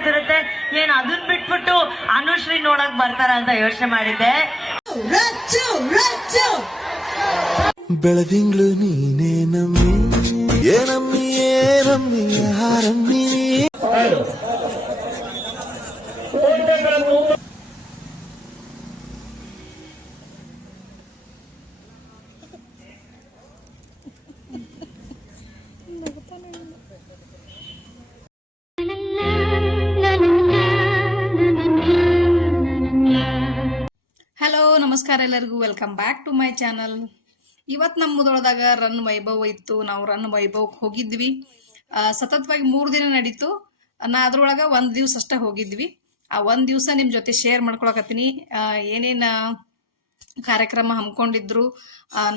ಆಗ್ತಿರುತ್ತೆ ಏನ್ ಅದನ್ ಬಿಟ್ಬಿಟ್ಟು ಅನುಶ್ರೀ ನೋಡಕ್ ಬರ್ತಾರ ಅಂತ ಯೋಚನೆ ಮಾಡಿದ್ದೆ. ಬೆಳದಿಂಗ್ಳು ನೀನೇ ನಮ್ಮಿ ಏನಮ್ಮಿ ಏನಮ್ಮಿ ಯಾರಮ್ಮಿ ನಮಸ್ಕಾರ ಎಲ್ಲರಿಗೂ welcome back to my channel ಇವತ್ತು ನಮ್ಮ ರನ್ ವೈಭವ ಇತ್ತು. ನಾವು ರನ್ ವೈಭವಕ್ಕೆ ಹೋಗಿದ್ವಿ. ಸತತವಾಗಿ ಮೂರು ದಿನ ನಡೀತು. ನಾ ಅದ್ರೊಳಗೆ ಒಂದು ದಿವ್ಸ ಅಷ್ಟೇ ಹೋಗಿದ್ವಿ. ಆ ಒಂದು ದಿವಸ ನಿಮ್ಮ ಜೊತೆ ಶೇರ್ ಮಾಡ್ಕೊಳಕತ್ತೀನಿ. ಏನೇನು ಕಾರ್ಯಕ್ರಮ ಹಮ್ಮಿಕೊಂಡಿದ್ರು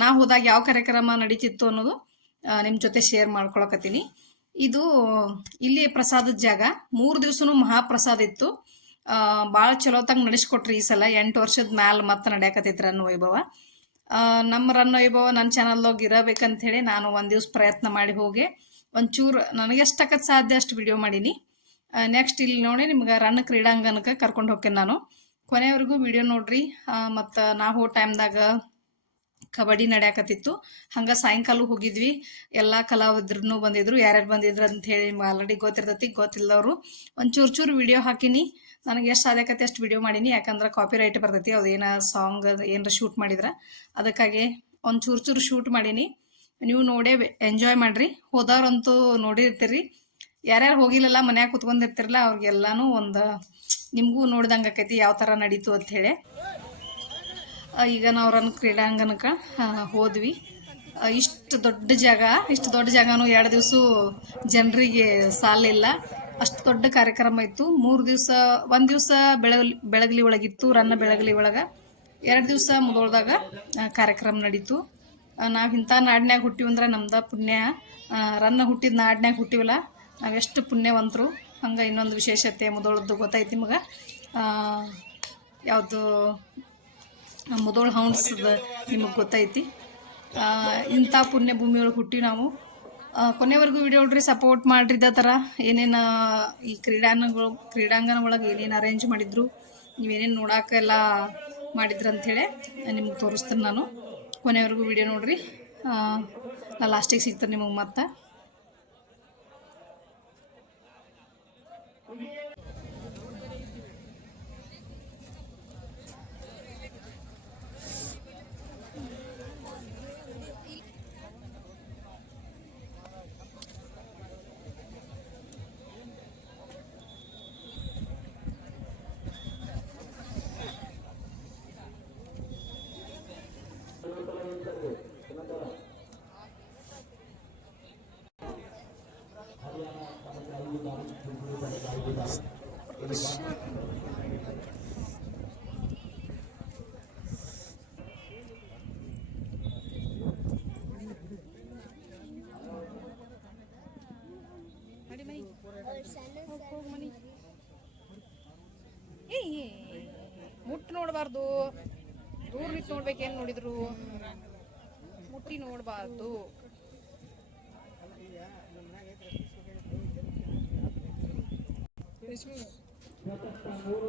ನಾ ಹೋದಾಗ ಯಾವ ಕಾರ್ಯಕ್ರಮ ನಡೀತಿತ್ತು ಅನ್ನೋದು ನಿಮ್ಮ ಜೊತೆ ಶೇರ್ ಮಾಡ್ಕೊಳಕತ್ತೀನಿ. ಇದು ಇಲ್ಲಿ ಪ್ರಸಾದದ ಜಾಗ. ಮೂರು ದಿವಸನೂ ಮಹಾಪ್ರಸಾದ ಇತ್ತು. ಭಾಳ ಚಲೋತಂಗೆ ನಡೆಸ್ಕೊಟ್ರಿ ಈ ಸಲ. ಎಂಟು ವರ್ಷದ ಮ್ಯಾಲ ಮತ್ತೆ ನಡೆಯಕತ್ತೈತಿ ರನ್ ವೈಭವ. ನಮ್ಮ ರನ್ ವೈಭವ ನನ್ನ ಚಾನಲ್ದಾಗ ಇರಬೇಕಂತ ಹೇಳಿ ನಾನು ಒಂದು ದಿವ್ಸ ಪ್ರಯತ್ನ ಮಾಡಿ ಹೋಗಿ ಒಂಚೂರು ನನಗೆ ಎಷ್ಟಕ್ಕತ್ ಸಾಧ್ಯ ಅಷ್ಟು ವಿಡಿಯೋ ಮಾಡೀನಿ. ನೆಕ್ಸ್ಟ್ ಇಲ್ಲಿ ನೋಡಿ ನಿಮ್ಗೆ ರನ್ ಕ್ರೀಡಾಂಗಣಕ್ಕೆ ಕರ್ಕೊಂಡು ಹೋಗ್ತೇನೆ ನಾನು. ಕೊನೆಯವರೆಗೂ ವಿಡಿಯೋ ನೋಡ್ರಿ. ಮತ್ತು ನಾವು ಹೋ ಟೈಮ್ದಾಗ ಕಬಡ್ಡಿ ನಡೆಯಕತ್ತಿತ್ತು. ಹಂಗೆ ಸಾಯಂಕಾಲ ಹೋಗಿದ್ವಿ. ಎಲ್ಲ ಕಲಾವಿದ್ರೂ ಬಂದಿದ್ರು. ಯಾರ್ಯಾರು ಬಂದಿದ್ರು ಅಂತ ಹೇಳಿ ನಿಮ್ಗೆ ಆಲ್ರೆಡಿ ಗೊತ್ತಿರ್ತೈತಿ ಗೊತ್ತಿಲ್ಲದವರು ಒಂದು ಚೂರು ಚೂರು ವಿಡಿಯೋ ಹಾಕಿನಿ. ನನಗೆ ಎಷ್ಟು ಸಾಧ್ಯಕತೆ ಅಷ್ಟು ವಿಡಿಯೋ ಮಾಡೀನಿ. ಯಾಕಂದ್ರೆ ಕಾಪಿ ರೈಟ್ ಬರ್ತೈತಿ, ಅದು ಏನೋ ಸಾಂಗ್ ಏನರ ಶೂಟ್ ಮಾಡಿದ್ರೆ. ಅದಕ್ಕಾಗಿ ಒಂದು ಚೂರು ಚೂರು ಶೂಟ್ ಮಾಡೀನಿ. ನೀವು ನೋಡೇ ಎಂಜಾಯ್ ಮಾಡಿರಿ. ಹೋದವ್ರಂತೂ ನೋಡಿರ್ತೀರಿ. ಯಾರ್ಯಾರು ಹೋಗಿಲ್ಲಲ್ಲ, ಮನ್ಯಾಗ ಕುತ್ಕೊಂಡಿರ್ತಿರಲ್ಲ, ಅವ್ರಿಗೆಲ್ಲಾನು ಒಂದು, ನಿಮಗೂ ನೋಡ್ದಂಗೆ ಆಕೈತಿ ಯಾವ ಥರ ನಡೀತು ಹೇಳಿ. ಈಗ ನಾವು ರನ್ ಕ್ರೀಡಾಂಗಣಕ್ಕೆ ಹೋದ್ವಿ. ಇಷ್ಟು ದೊಡ್ಡ ಜಾಗ, ಇಷ್ಟು ದೊಡ್ಡ ಜಾಗನೂ ಎರಡು ದಿವಸ ಜನರಿಗೆ ಸಾಲಿಲ್ಲ. ಅಷ್ಟು ದೊಡ್ಡ ಕಾರ್ಯಕ್ರಮ ಇತ್ತು. ಮೂರು ದಿವಸ, ಒಂದು ದಿವಸ ಬೆಳಗಲಿ ಬೆಳಗಲಿ ಒಳಗಿತ್ತು, ರನ್ನ ಬೆಳಗಲಿ ಒಳಗೆ. ಎರಡು ದಿವಸ ಮುದೋಳ್ದಾಗ ಕಾರ್ಯಕ್ರಮ ನಡೀತು. ನಾವು ಇಂಥ ನಾಡಿನ್ಯಾಗ ಹುಟ್ಟಿವಂದ್ರೆ ನಮ್ದು ಪುಣ್ಯ. ರನ್ನ ಹುಟ್ಟಿದ ನಾಡಿನ್ಯಾಗ ಹುಟ್ಟಿವಲ್ಲ ನಾವೆಷ್ಟು ಪುಣ್ಯವಂತರು. ಹಂಗೆ ಇನ್ನೊಂದು ವಿಶೇಷತೆ ಮುದೋಳದ್ದು ಗೊತ್ತೈತಿ ನಿಮಗೆ. ಯಾವುದು ಮುದೋಳ ಹೌನ್ಸ್ ನಿಮಗೆ ಗೊತ್ತೈತಿ ಇಂಥ ಪುಣ್ಯ ಭೂಮಿಯೊಳಗೆ ಹುಟ್ಟಿ ನಾವು. ಕೊನೆವರೆಗೂ ವಿಡಿಯೋ ನೋಡ್ರಿ ಸಪೋರ್ಟ್ ಮಾಡ್ರಿ ಇದೇ ಥರ ಏನೇನು ಈ ಕ್ರೀಡಾಂಗಣಗಳು ಕ್ರೀಡಾಂಗಣ ಒಳಗೆ ಏನೇನು ಅರೇಂಜ್ ಮಾಡಿದ್ರು, ನೀವೇನೇನು ನೋಡೋಕೆಲ್ಲ ಮಾಡಿದ್ರು ಅಂಥೇಳಿ ನಿಮ್ಗೆ ತೋರಿಸ್ತೀನಿ ನಾನು. ಕೊನೆವರೆಗೂ ವಿಡಿಯೋ ನೋಡ್ರಿ. ನಾ ಲಾಸ್ಟಿಗೆ ಸಿಗ್ತಾರೆ ನಿಮಗೆ ಮತ್ತೆ. ಮುಟ್ಟು ನೋಡಬಾರ್ದು. ದೂರ ನಿಂತು ನೋಡ್ಬೇಕೇನು ನೋಡಿದ್ರು? ಮುಟ್ಟಿ ನೋಡಬಾರ್ದು.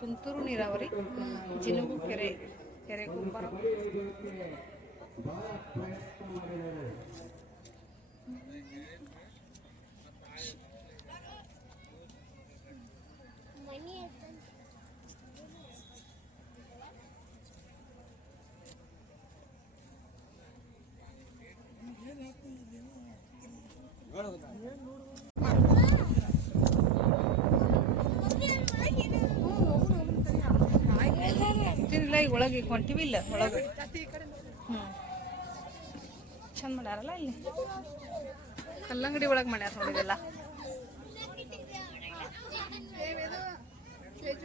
ತುಂತುರು ನೀರಾವರಿ ಜಿನುಗು ಕೆರೆ ಕೆರೆ ಗುಂಬರ ಪ್ರಯತ್ನ ಈಗ ಒಳಗೆ ಈಗ ಇಲ್ಲ ಒಳಗೆ. ಹ್ಞೂ ಚಂದ ಮಾಡ್ಯಾರಲ್ಲ ಇಲ್ಲಿ? ಕಲ್ಲಂಗಡಿ ಒಳಗೆ ಮಾಡ್ಯಾರ ನೋಡಿದೆಲ್ಲ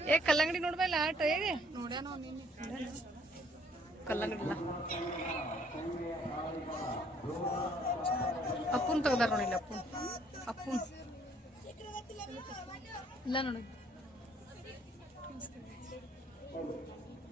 ಏ, ಕಲ್ಲಂಗಡಿ ನೋಡ್ಬೇಲ್ಲ ಆಟ ಹೇಗೆ? ಕಲ್ಲಂಗಡಿ ಇಲ್ಲ ಅಪ್ಪುನ್ ತೆಗ್ದಾರ ನೋಡಿಲ್ಲ ಅಪ್ಪುನ್. ಅಪ್ಪುನ್. ಇಲ್ಲ ನೋಡಿ.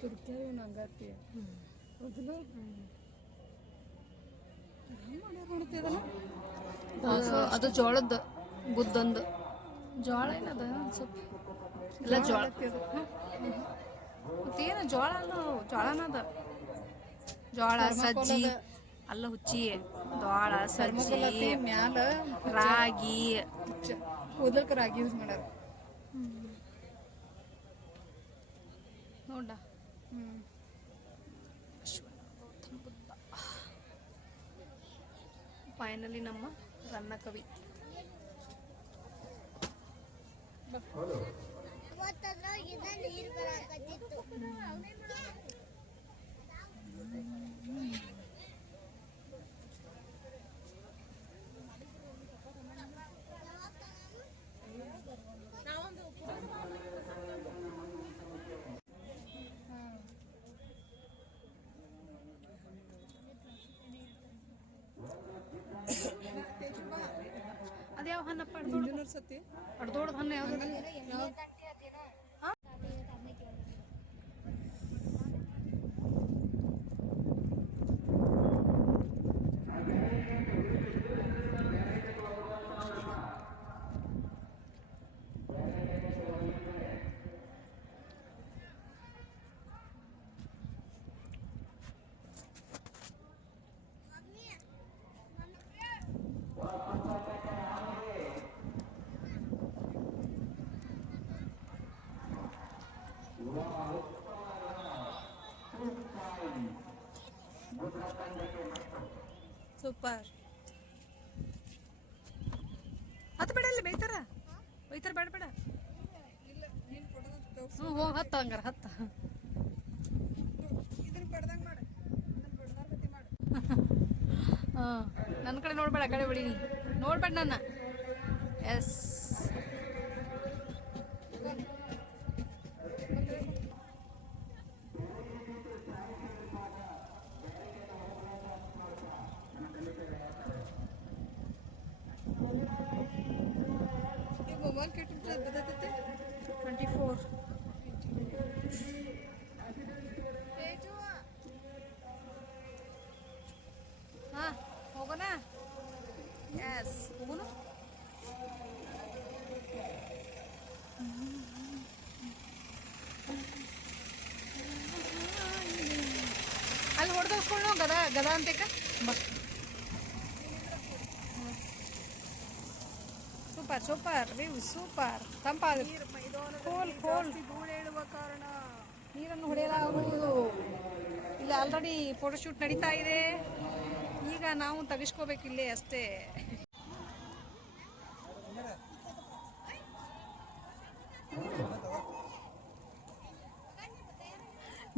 ಮಾಡ್ಯಾರ ಗ್ರೇಟ್ ಅದು ಜೋಳದ ಬುದ್ಧಂದು ಜೋಳ ಏನದ? ಸ್ವಲ್ಪ ಎಲ್ಲ ಜೋಳ. ಮತ್ತೇನು ಜೋಳ ಅಲ್ಲ ಜೋಳನದ ಜೋಳ ಸಜ್ಜಿ ಅಲ್ಲ ಹುಚ್ಚಿ ಜೋಳ ಸಜ್ಜಿ ಮ್ಯಾಲ ರಾಗಿ. ಕೂದಲ್ಕ ರಾಗಿ ಯೂಸ್ ಮಾಡ್ಯಾರ ನೋಡ ಫೈನಲಿ ನಮ್ಮ ರನ್ನ ಕವಿ. ಅದ್ಯಾವ ಹಣ್ಣಪ್ಪ ಅಡ್ದೋಡ್ದ ಹಣ್ಣು ಯಾವ್ದು? ಸೂಪರ್ ಹತ್ತು ಬೇಡ ಅಲ್ಲಿ ಬೈತಾರ. ಬೈತಾರ ಬೇಡ ಬೇಡ. ಹ್ಞೂ ಹೋಗಿ ಹತ್ತ ಹಂಗಾರ ಹತ್ತ. ಇದನ್ನ ಬಡ್ದಂಗ್ ಮಾಡು. ಇದನ್ನ ಬಡ್ದಾರ ಗತಿ ಮಾಡು. ಹಾಂ ನನ್ನ ಕಡೆ ನೋಡ್ಬೇಡ ಆ ಕಡೆ ಬಿಡಿ ನೋಡ್ಬೇಡ ನನ್ನ. ಎಸ್ ಈ ಮೊಬೈಲ್ ಕೆಟ್ಟಿದ್ರೆ ಬದತೈತೆ ಟ್ವೆಂಟಿ ಫೋರ್ ಹಾಂ ಹೋಗೋಣ ಎಸ್ ಹೋಗೋಣ ಅಲ್ಲಿ ಗದ ಗದ ಸೂಪರ್ ಸೂಪರ್ ವ್ಯೂ ಸೂಪರ್. ತಂಪಾದ ಕೋಲ್ ಕೋಲ್. ಕಾರಣ ನೀರನ್ನು ಹೊಡೆಯಲಾಗುವುದು. ಇಲ್ಲ ಆಲ್ರೆಡಿ ಫೋಟೋಶೂಟ್ ನಡೀತಾ ಇದೆ. ಈಗ ನಾವು ತೆಗಿಸ್ಕೋಬೇಕಿಲ್ಲೇ ಅಷ್ಟೇ.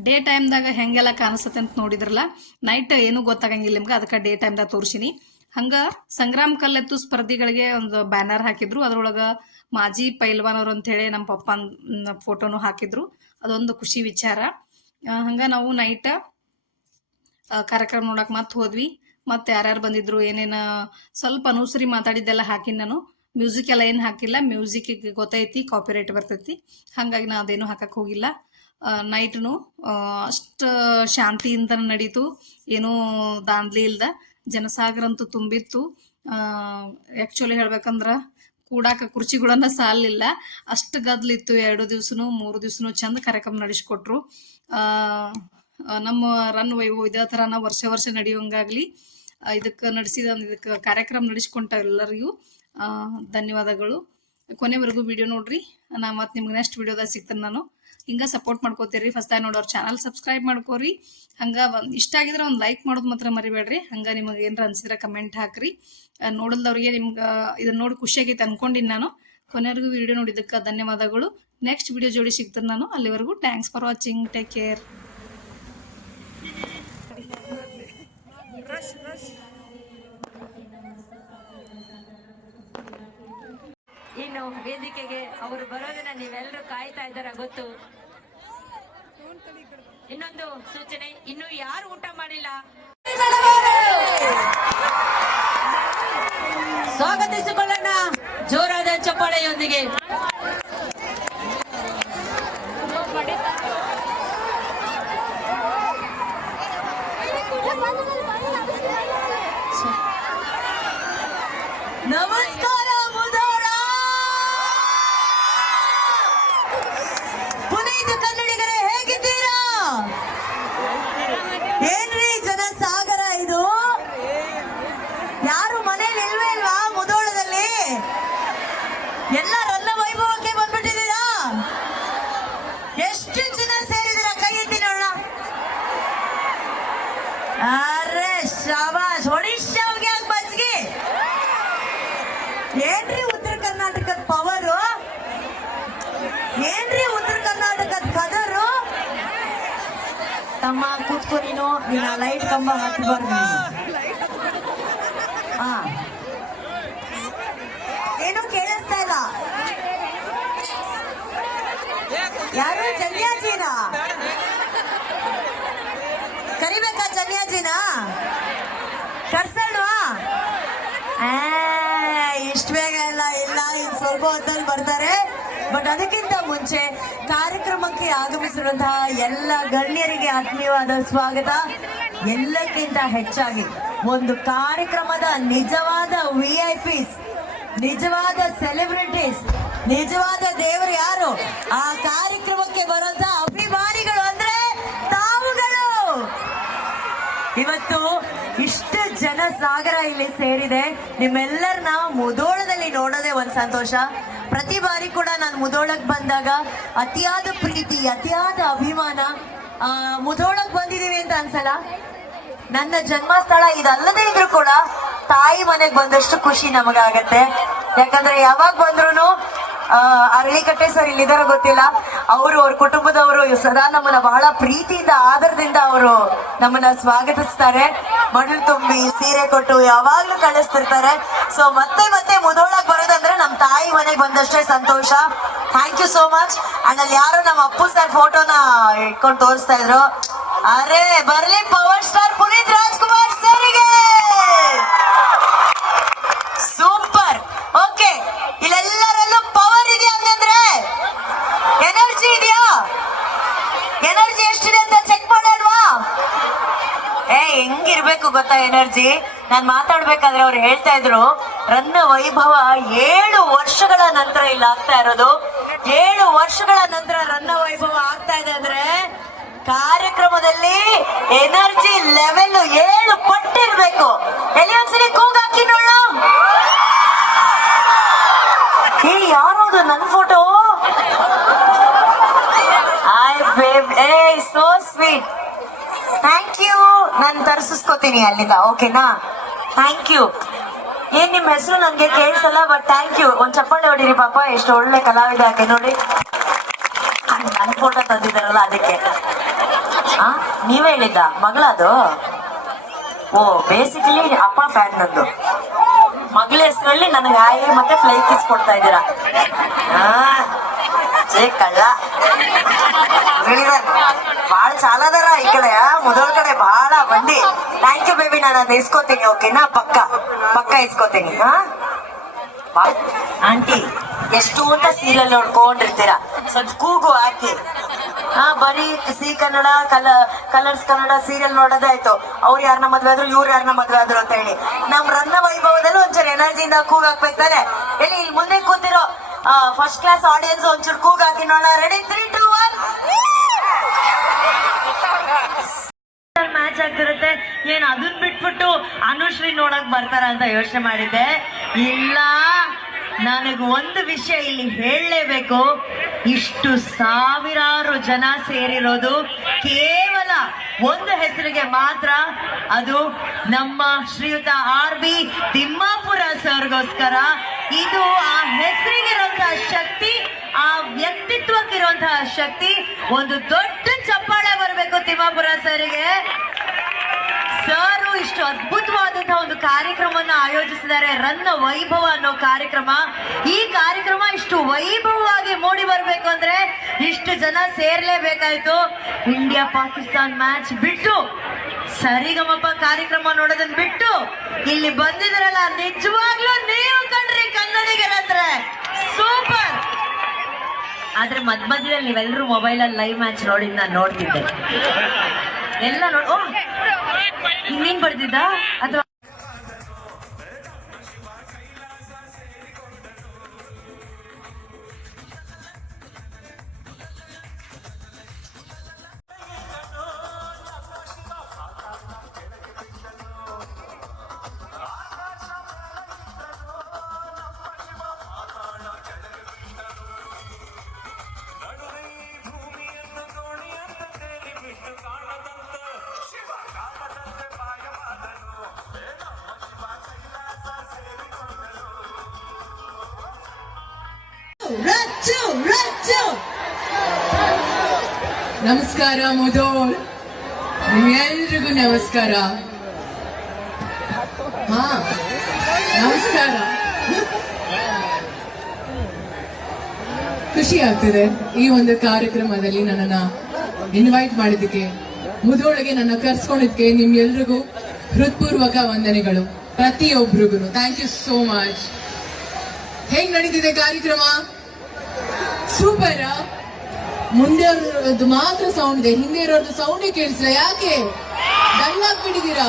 ಡೇ ಟೈಮ್ದಾಗ ಹೆಂಗೆಲ್ಲ ಕಾಣಿಸುತ್ತೆ ಅಂತ ನೋಡಿದ್ರಲ್ಲ ನೈಟ್ ಏನೂ ಗೊತ್ತಾಗಂಗಿಲ್ಲ ನಿಮ್ಗೆ, ಅದಕ್ಕೆ ಡೇ ಟೈಮ್ದಾಗ ತೋರಿಸಿನಿ. ಹಂಗೆ ಸಂಗ್ರಾಮ್ ಕಲ್ಲೆತ್ತು ಸ್ಪರ್ಧಿಗಳಿಗೆ ಒಂದು ಬ್ಯಾನರ್ ಹಾಕಿದ್ರು. ಅದ್ರೊಳಗೆ ಮಾಜಿ ಪೈಲ್ವಾನ್ ಅವ್ರು ಅಂತೇಳಿ ನಮ್ಮ ಪಪ್ಪನ ಫೋಟೋನು ಹಾಕಿದ್ರು. ಅದೊಂದು ಖುಷಿ ವಿಚಾರ. ಹಂಗೆ ನಾವು ನೈಟ್ ಕಾರ್ಯಕ್ರಮ ನೋಡಕ್ಕೆ ಮತ್ತೆ ಹೋದ್ವಿ. ಮತ್ತೆ ಯಾರ್ಯಾರು ಬಂದಿದ್ರು, ಏನೇನು, ಸ್ವಲ್ಪ ಅನುಸರಿ ಮಾತಾಡಿದ್ದೆಲ್ಲ ಹಾಕಿನಿ ನಾನು. ಮ್ಯೂಸಿಕ್ ಎಲ್ಲ ಏನು ಹಾಕಿಲ್ಲ ಮ್ಯೂಸಿಕ್ ಗೊತ್ತೈತಿ ಕಾಪಿರೈಟ್ ಬರ್ತೈತಿ. ಹಾಗಾಗಿ ನಾ ಅದೇನು ಹಾಕಕ್ಕೆ ಹೋಗಿಲ್ಲ. ನೈಟ್ನು ಅಷ್ಟು ಶಾಂತಿಯಿಂದ ನಡೀತು. ಏನೂ ದಾಂದ್ಲಿ ಇಲ್ದ. ಜನಸಾಗರ ಅಂತೂ ತುಂಬಿತ್ತು ಆ್ಯಕ್ಚುಲಿ ಹೇಳ್ಬೇಕಂದ್ರೆ ಕೂಡಾಕ ಕುರ್ಚಿಗಳನ್ನ ಸಾಲಿಲ್ಲ. ಅಷ್ಟು ಗದ್ಲಿತ್ತು. ಎರಡು ದಿವ್ಸನು, ಮೂರು ದಿವ್ಸನು ಚಂದ ಕಾರ್ಯಕ್ರಮ ನಡೆಸ್ಕೊಟ್ರು. ನಮ್ಮ ರನ್ ವೈಭವ ಇದೇ ಥರ ನಾವು ವರ್ಷ ವರ್ಷ ನಡೆಯುವಂಗಾಗ್ಲಿ ಇದಕ್ಕೆ ನಡೆಸಿದ, ಇದಕ್ಕೆ ಕಾರ್ಯಕ್ರಮ ನಡೆಸ್ಕೊಂಡ ಎಲ್ಲರಿಗೂ ಧನ್ಯವಾದಗಳು. ಕೊನೆವರೆಗೂ ವಿಡಿಯೋ ನೋಡ್ರಿ. ನಾ ಮತ್ತೆ ನಿಮ್ಗೆ ನೆಕ್ಸ್ಟ್ ವಿಡಿಯೋದಾಗ ಸಿಗ್ತೇನೆ ನಾನು. ಹಿಂಗೆ ಸಪೋರ್ಟ್ ಮಾಡ್ಕೋತೀರಿ. ಫಸ್ಟ್ ಟೈಮ್ ನೋಡೋರು ಚಾನಲ್ ಸಬ್ಸ್ಕ್ರೈಬ್ ಮಾಡ್ಕೋರಿ. ಹಂಗೆ ಒಂದು ಇಷ್ಟ ಆಗಿದ್ರೆ ಒಂದು ಲೈಕ್ ಮಾಡೋದು ಮಾತ್ರ ಮರಿಬೇಡ್ರಿ. ಹಂಗೆ ನಿಮಗೆ ಏನಾರ ಅನ್ಸಿದ್ರೆ ಕಮೆಂಟ್ ಹಾಕ್ರಿ. ನೋಡಲ್ದವ್ರಿಗೆ ನಿಮ್ಗೆ ಇದನ್ನ ನೋಡಿ ಖುಷಿ ಆಗೈತೆ ಅನ್ಕೊಂಡಿನಿ ನಾನು. ಕೊನೆವರೆಗೂ ವಿಡಿಯೋ ನೋಡಿದ್ದಕ್ಕೆ ಧನ್ಯವಾದಗಳು. ನೆಕ್ಸ್ಟ್ ವಿಡಿಯೋ ಜೋಡಿ ಸಿಗ್ತೀನಿ ನಾನು. ಅಲ್ಲಿವರೆಗೂ thanks for watching take care ಇನ್ನು ವೇದಿಕೆಗೆ ಅವರು ಬರೋದನ್ನ ನೀವೆಲ್ಲರೂ ಕಾಯ್ತಾ ಇದ್ದಾರ ಗೊತ್ತು? ಇನ್ನೊಂದು ಸೂಚನೆ, ಇನ್ನು ಯಾರು ಊಟ ಮಾಡಿಲ್ಲ? ಸ್ವಾಗತಿಸಿಕೊಳ್ಳೋಣ ಜೋರಾದ ಚಪ್ಪಾಳೆಯೊಂದಿಗೆ. ತಮ್ಮ ಕೂತ್ಕೊ ನೀನು ನೀನು ಲೈಟ್ ಕಂಬ ಹಾಕಬಾರ್ದು ಹಾ ಅದಕ್ಕಿಂತ ಮುಂಚೆ ಕಾರ್ಯಕ್ರಮಕ್ಕೆ ಆಗಮಿಸಿರುವಂತಹ ಎಲ್ಲ ಗಣ್ಯರಿಗೆ ಆತ್ಮೀಯವಾದ ಸ್ವಾಗತ. ಎಲ್ಲಕ್ಕಿಂತ ಹೆಚ್ಚಾಗಿ ಒಂದು ಕಾರ್ಯಕ್ರಮದ ನಿಜವಾದ ವಿ ಐ ಪಿಸ್ ನಿಜವಾದ ಸೆಲೆಬ್ರಿಟೀಸ್ ನಿಜವಾದ ದೇವರು ಯಾರು? ಆ ಕಾರ್ಯಕ್ರಮಕ್ಕೆ ಬರುವಂತ ಅಭಿಮಾನಿಗಳು ಅಂದ್ರೆ ತಾವುಗಳು. ಇವತ್ತು ಇಷ್ಟು ಜನ ಸಾಗರ ಇಲ್ಲಿ ಸೇರಿದೆ. ನಿಮ್ಮೆಲ್ಲರನ್ನ ಮುದೋಳದಲ್ಲಿ ನೋಡೋದೇ ಒಂದು ಸಂತೋಷ. ಪ್ರತಿ ಬಾರಿ ಕೂಡ ನಾನು ಮುದೋಳಕ್ಕೆ ಬಂದಾಗ ಅತಿಯಾದ ಪ್ರೀತಿ, ಅತಿಯಾದ ಅಭಿಮಾನ ಮುದೋಳಕ್ಕೆ ಬಂದಿದ್ದೀವಿ ಅಂತ ಅನ್ಸಲ್ಲ? ನನ್ನ ಜನ್ಮಸ್ಥಳ ಇದಲ್ಲದೆ ಇದ್ರು ಕೂಡ ತಾಯಿ ಮನೆಗೆ ಬಂದಷ್ಟು ಖುಷಿ ನಮಗಾಗತ್ತೆ. ಯಾಕಂದ್ರೆ ಯಾವಾಗ ಬಂದ್ರು ಅರಳಿಕಟ್ಟೆ ಸರ್ ಇಲ್ಲಿದಾರ ಗೊತ್ತಿಲ್ಲ. ಅವರು, ಅವ್ರ ಕುಟುಂಬದವರು ಸದಾ ನಮ್ಮನ್ನ ಬಹಳ ಪ್ರೀತಿಯಿಂದ, ಆದರದಿಂದ ಅವರು ನಮ್ಮನ್ನ ಸ್ವಾಗತಿಸ್ತಾರೆ. ಮಣ್ಣು ತುಂಬಿ, ಸೀರೆ ಕೊಟ್ಟು ಯಾವಾಗ್ಲೂ ಕಳಿಸ್ತಿರ್ತಾರೆ. ಸೊ ಮತ್ತೆ ಮತ್ತೆ ಮುದೋಳಕ್ ಬರೋದಂದ್ರೆ ನಮ್ಮ ತಾಯಿ ಮನೆಗೆ ಬಂದಷ್ಟೇ ಸಂತೋಷ. Thank you so much and ಅಲ್ಲಿ ಯಾರೋ ನಮ್ಮ ಅಪ್ಪು ಸರ್ ಫೋಟೋನ ಇಟ್ಕೊಂಡು ತೋರಿಸ್ತಾ ಇದ್ರು. ಅರೆ, ಬರ್ಲಿ ಪವರ್ ಸ್ಟಾರ್ ಪುನೀತ್ ರಾಜ್ಕುಮಾರ್ ಸರಿಗೆ. ಸೂಪರ್ ಓಕೆ ಇಲ್ಲೆಲ್ಲರಲ್ಲೂ ಪವರ್ ಇದೆಯಾ ಹಂಗಂದ್ರೆ. ಎನರ್ಜಿ ಇದೆಯಾ? ಎನರ್ಜಿ ಎಷ್ಟಿದೆ ಅಂತ ಚೆಕ್ ಮಾಡಲ್ವಾ ಏ, ಹೆಂಗಿರ್ಬೇಕು ಗೊತ್ತಾ ಎನರ್ಜಿ ನಾನು ಮಾತಾಡ್ಬೇಕಾದ್ರೆ ಅವ್ರು ಹೇಳ್ತಾ ಇದ್ರು. ರನ್ನ ವೈಭವ ಏಳು ವರ್ಷಗಳ ನಂತರ ಇಲ್ಲಿ ಆಗ್ತಾ ಇರೋದು. ಏಳು ವರ್ಷಗಳ ನಂತರ ರನ್ನ ವೈಭವ ಆಗ್ತಾ ಇದೆ ಅಂದ್ರೆ ಕಾರ್ಯಕ್ರಮದಲ್ಲಿ ಎನರ್ಜಿ ಲೆವೆಲ್ ಏಳು ಪಟ್ಟಿರ್ಬೇಕು. ಎಲ್ಲಿ ಒಂದ್ಸಲಿ ಕೂಗ್ ಹಾಕಿ ನೋಡೋಣ ಏ, ಯಾರೋದು ನನ್ ಫೋಟೋ ಐ ಬೇಬ್ ಏ ಸೋ ಸ್ವೀಟ್ ಥ್ಯಾಂಕ್ ಯು ನಾನು ತರಿಸ್ಕೋತೀನಿ ಅಲ್ಲಿಂದ. ಓಕೆನಾ ಥ್ಯಾಂಕ್ ಯು ಏನ್ ನಿಮ್ಮ ಹೆಸರು ನನಗೆ ಕೇಳಿಸಲ್ಲ ಬಟ್ ಥ್ಯಾಂಕ್ ಯು ಒಂದ್ ಚಪ್ಪಾಳೆ ಹೊಡಿರಿ ಪಾಪ, ಎಷ್ಟು ಒಳ್ಳೆ ಕಲಾವಿದ ಆಕೆ ನೋಡಿ. ನನ್ ಫೋಟೋ ತಂದಿದ್ದಾರಲ್ಲ ಅದಕ್ಕೆ. ಆ, ನೀವೇ ಹೇಳಿದ್ದ? ಮಗಳದು ಓ ಬೇಸಿಕಲಿ ಅಪ್ಪ ಫ್ಯಾನ್ ನಂದು. ಮಗಳ ಹೆಸರಲ್ಲಿ ನನಗೆ ಹಾಯಿ ಮತ್ತೆ ಫ್ಲೈ ಕಿಸ್ ಕೊಡ್ತಾ ಇದ್ದೀರಾ. ಜೇ ಕಳ್ಳ ಬಹಳ ಭಾಳ ಚಾಲದಾರ ಈ ಕಡೆ ಮೊದಲ್ ಕಡೆ ಬಹಳ ಬಂದಿ. ಥ್ಯಾಂಕ್ ಯು ಬೇಬಿ ನಾನು ಅದನ್ನ ಇಸ್ಕೋತೀನಿ ಓಕೆನಾ ಪಕ್ಕ ಪಕ್ಕ ಇಸ್ಕೋತೀನಿ, ಹಾ? ಆಂಟಿ, ಎಷ್ಟು ಅಂತ ಸೀರಿಯಲ್ ನೋಡ್ಕೊಂಡಿರ್ತೀರಾ? ಸ್ವಲ್ಪ ಕೂಗು ಹಾಕಿ. ಹಾ, ಬರೀ ಸಿ ಕನ್ನಡ, ಕಲ ಕಲರ್ಸ್ ಕನ್ನಡ ಸೀರಿಯಲ್ ನೋಡೋದೇ ಆಯ್ತು. ಅವ್ರು ಯಾರನ್ನ ಮದ್ವೆ ಆದ್ರು, ಇವ್ರು ಯಾರನ್ನ ಮದ್ವೆ ಆದ್ರು ಅಂತ ಹೇಳಿ. ನಮ್ ರನ್ನ ವೈಭವದಲ್ಲೂ ಒಂಚೂರು ಎನರ್ಜಿಯಿಂದ ಕೂಗ್ ಹಾಕ್ಬೇಕು ತಾನೆ. ಇಲ್ಲಿ ಇಲ್ಲಿ ಮುಂದೆ ಕೂತಿರೋ ಫಸ್ಟ್ ಕ್ಲಾಸ್ ಆಡಿಯನ್ಸ್ ಒಂಚೂರು ಕೂಗ್ ಹಾಕಿ ನೋಡೋಣ ready three two one match ಆಗ್ತಿರುತ್ತೆ. ಏನ್ ಅದನ್ ಬಿಟ್ಬಿಟ್ಟು ಅನುಶ್ರೀ ನೋಡಕ್ ಬರ್ತಾರ ಅಂತ ಯೋಚನೆ ಮಾಡಿದ್ದೆ. ಇಲ್ಲ ನನಗೆ ಒಂದು ವಿಷಯ ಇಲ್ಲಿ ಹೇಳಲೇಬೇಕು. ಇಷ್ಟು ಸಾವಿರಾರು ಜನ ಸೇರಿರೋದು ಕೇವಲ ಒಂದು ಹೆಸರಿಗೆ ಮಾತ್ರ. ಅದು ನಮ್ಮ ಶ್ರೀಯುತ ಆರ್ ಬಿ ತಿಮ್ಮಾಪುರ ಸರ್ಗೋಸ್ಕರ. ಇದು ಆ ಹೆಸರಿಗಿರುವಂತಹ ಶಕ್ತಿ, ಆ ವ್ಯಕ್ತಿತ್ವಕ್ಕಿರುವಂತಹ ಶಕ್ತಿ. ಒಂದು ದೊಡ್ಡ ಚಪ್ಪಾಳೆ ಬರಬೇಕು ತಿಮ್ಮಾಪುರ ಸರಿಗೆ. ಸರ್ ಇಷ್ಟು ಅದ್ಭುತವಾದಂತಹ ಒಂದು ಕಾರ್ಯಕ್ರಮವನ್ನು ಆಯೋಜಿಸಿದ್ದಾರೆ. ರನ್ನ ವೈಭವ ಅನ್ನೋ ಕಾರ್ಯಕ್ರಮ. ಈ ಕಾರ್ಯಕ್ರಮ ಇಷ್ಟು ವೈಭವವಾಗಿ ಮೂಡಿ ಬರಬೇಕು ಅಂದ್ರೆ ಇಷ್ಟು ಜನ ಸೇರ್ಲೇಬೇಕಾಯ್ತು. ಇಂಡಿಯಾ ಪಾಕಿಸ್ತಾನ್ ಮ್ಯಾಚ್ ಬಿಟ್ಟು ಸರಿಗಮಪ್ಪ ಕಾರ್ಯಕ್ರಮ ನೋಡೋದನ್ನ ಬಿಟ್ಟು ಇಲ್ಲಿ ಬಂದಿದ್ರಲ್ಲ, ನಿಜವಾಗ್ಲೂ ನೀವು ಕಣ್ರಿ ಕನ್ನಡಿಗರಂದ್ರೆ ಸೂಪರ್ ಆದ್ರೆ ಮಧ್ಯ ಮಧ್ಯದಲ್ಲಿ ನೀವೆಲ್ಲರೂ ಮೊಬೈಲಲ್ಲಿ ಲೈವ್ ಮ್ಯಾಚ್ ನೋಡಿದ್ ನಾನು ನೋಡ್ತಿದ್ದೆ. ಎಲ್ಲ ನೋಡ್ ಇನ್ನೇನ್ ಬರ್ದಿದ್ದ ಅಥವಾ ನಮಸ್ಕಾರ ಮುದೋಳ್ ನಿಮ್ಗೆಲ್ರಿಗೂ ನಮಸ್ಕಾರ. ಹಾ, ನಮಸ್ಕಾರ. ಖುಷಿ ಆಗ್ತಿದೆ ಈ ಒಂದು ಕಾರ್ಯಕ್ರಮದಲ್ಲಿ ನನ್ನನ್ನ ಇನ್ವೈಟ್ ಮಾಡಿದ್ದಕ್ಕೆ ಮುದೋಳಿಗೆ ನನ್ನ ಕರ್ಸ್ಕೊಂಡಿದ್ದಕ್ಕೆ ನಿಮ್ಗೆಲ್ರಿಗೂ ಹೃತ್ಪೂರ್ವಕ ವಂದನೆಗಳು. ಪ್ರತಿಯೊಬ್ರಿಗೂ. ಥ್ಯಾಂಕ್ ಯು ಸೋ ಮಚ್ ಹೇಗ್ ನಡೀತಿದೆ ಕಾರ್ಯಕ್ರಮ? ಸೂಪರ್? ಮುಂದೆ ಮಾತ್ರ ಸೌಂಡ್ ಇದೆ ಹಿಂದೆ ಇರೋದು ಸೌಂಡೇ ಕೇಳಿಸಿಲ್ಲ ಯಾಕೆ? ಡಲ್ ಆಗ್ಬಿಟ್ಟಿದ್ದೀರಾ